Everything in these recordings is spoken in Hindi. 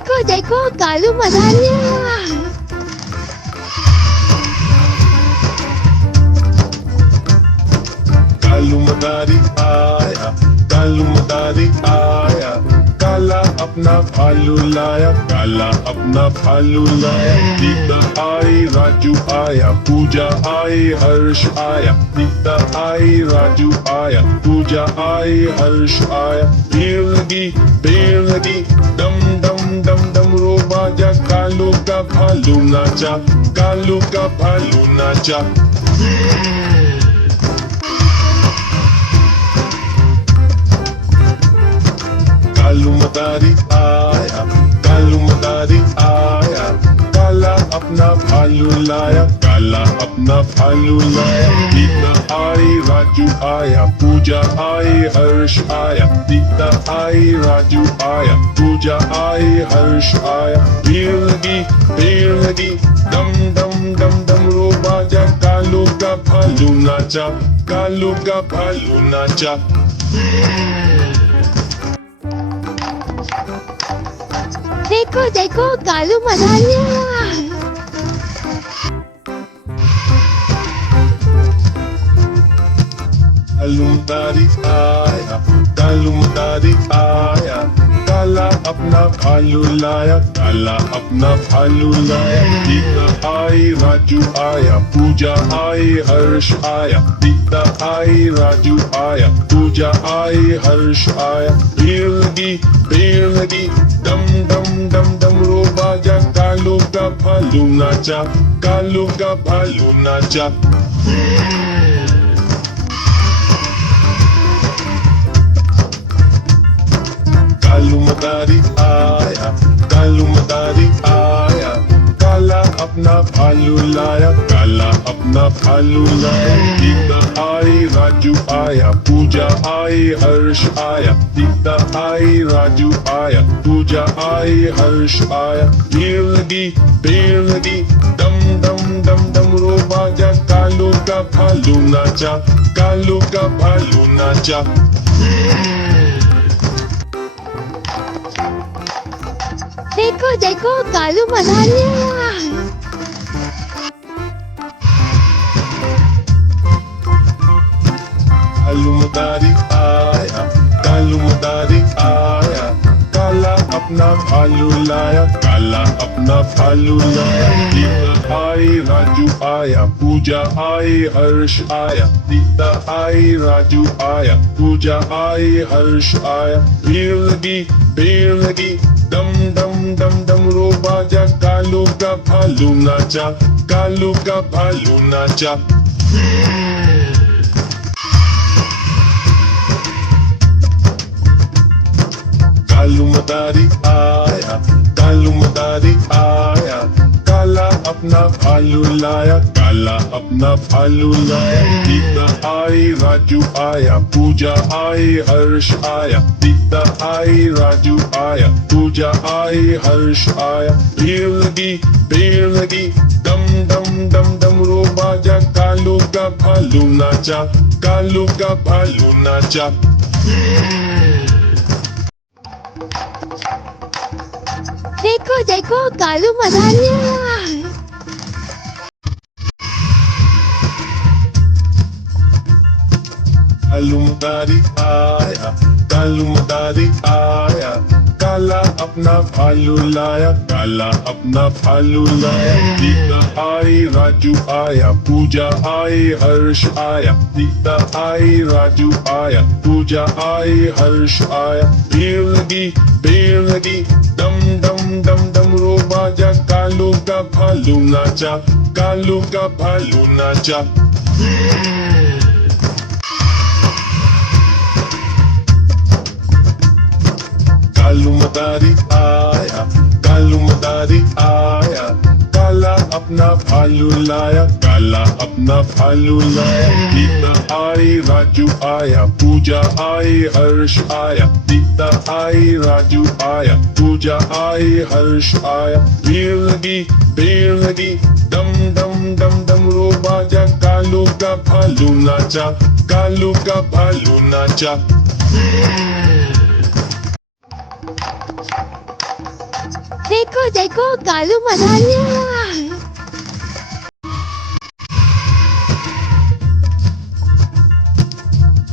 देखो देखो कालू मदारिया। कालू मदारी आया, कालू मदारी आया, काला अपना भालू लाया, काला अपना भालू लाया। सीता आई राजू आया, पूजा आई हर्ष आया, सीता आई राजू आया, पूजा आई हर्ष आया। भीड़ लगी डम डम डम डम रो बाजा, कालू का भालू नाचा, कालू का भालू नाचा। कालू मदारी आया, कालू मदारी आया, काला अपना भालू लाया, काला अपना भालू लाया। सीता आई राजू आया, पूजा आई हर्ष आया, सीता आई राजू आया, पूजा आई हर्ष आया। भीड़ लगी डम डम डम डम रो बाजा, कालू का भालू नाचा, कालू का भालू नाचा। देखो देखो कालू मदारिया। कालू मदारी आया, कालू मदारी आया, काला अपना भालू लाया, काला अपना भालू लाया। सीता आई राजू आया, पूजा आई हर्ष आया, सीता आई राजू आया, पूजा आई हर्ष आया। भीड़ लगी डम डम डम डम रो बाजा, कालू का भालू नाचा, कालू का भालू नाचा। कालू मदारी आया, कालू मदारी आया, काला अपना भालू लाया, काला अपना भालू लाया। सीता आई राजू आया, पूजा आई हर्ष आया, सीता आई राजू आया, पूजा आई हर्ष आया। भीड़ लगी डम डम डम डम रो बाजा, कालू का भालू नाचा, कालू का भालू नाचा। देखो देखो कालू मदारिया। कालू मदारी आया, कालू मदारी आया, काला अपना भालू लाया, काला अपना भालू लाया। सीता आई राजू आया, पूजा आई हर्ष आया, सीता आई राजू आया, पूजा आई हर्ष आया। भीड़ लगी डम डम डम डम रो बाजा, कालू का भालू नाचा, कालू का भालू नाचा। कालू मदारी आया, कालू मदारी आया, काला अपना भालू लाया, काला अपना भालू लाया। सीता आई राजू आया, पूजा आई हर्ष आया, सीता आई राजू आया, पूजा आई हर्ष आया। भीड़ लगी डम डम डम डम रो बाजा, कालू का भालू नाचा, कालू का भालू नाचा। देखो देखो कालू मदारिया। कालू मदारी आया, कालू मदारी आया, काला अपना भालू लाया, काला अपना भालू लाया। सीता आई राजू आया, पूजा आई हर्ष आया, सीता आई राजू आया, पूजा आई हर्ष आया। भीड़ लगी डम डम डम डम रो बाजा, कालू का भालू नाचा, कालू का भालू नाचा। कालू मदारी आया, कालू मदारी आया, काला अपना भालू लाया, काला अपना भालू लाया। सीता आई राजू आया, पूजा आई हर्ष आया, सीता आई राजू आया, पूजा आई हर्ष आया। भीड़ लगी डम डम डम डम रो बाजा, कालू का भालू नाचा, कालू का भालू नाचा। देखो कालू मनालिया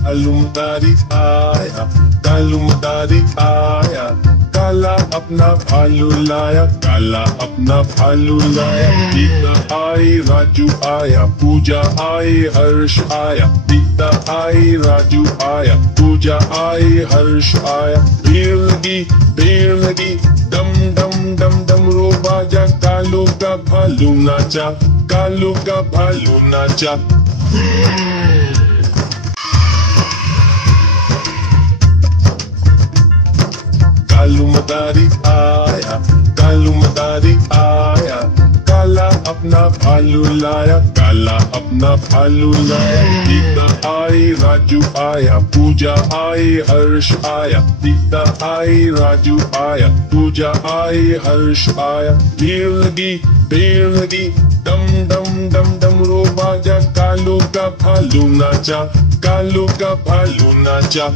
कालू मदारी आया, कालू मदारी आया, काला अपना भालू लाया, काला अपना भालू लाया। गीता आई, राजू आया, पूजा आई, हर्ष आया। गीता आई, राजू आया, पूजा आई, हर्ष आया। भीड़ लगी, डम डम डम डम रो बाजा, कालू का भालू नाचा, कालू का भालू नाचा। कालू मदारी आया, कालू मदारी आया, काला अपना भालू लाया, काला अपना भालू लाया। गीता आई, राजू आया, पूजा आई, हर्ष आया। गीता आई, राजू आया, पूजा आई, हर्ष आया। भीड़ लगी, डम डम डम डम रो बाजा, कालू का भालू नाचा, कालू का भालू नाचा।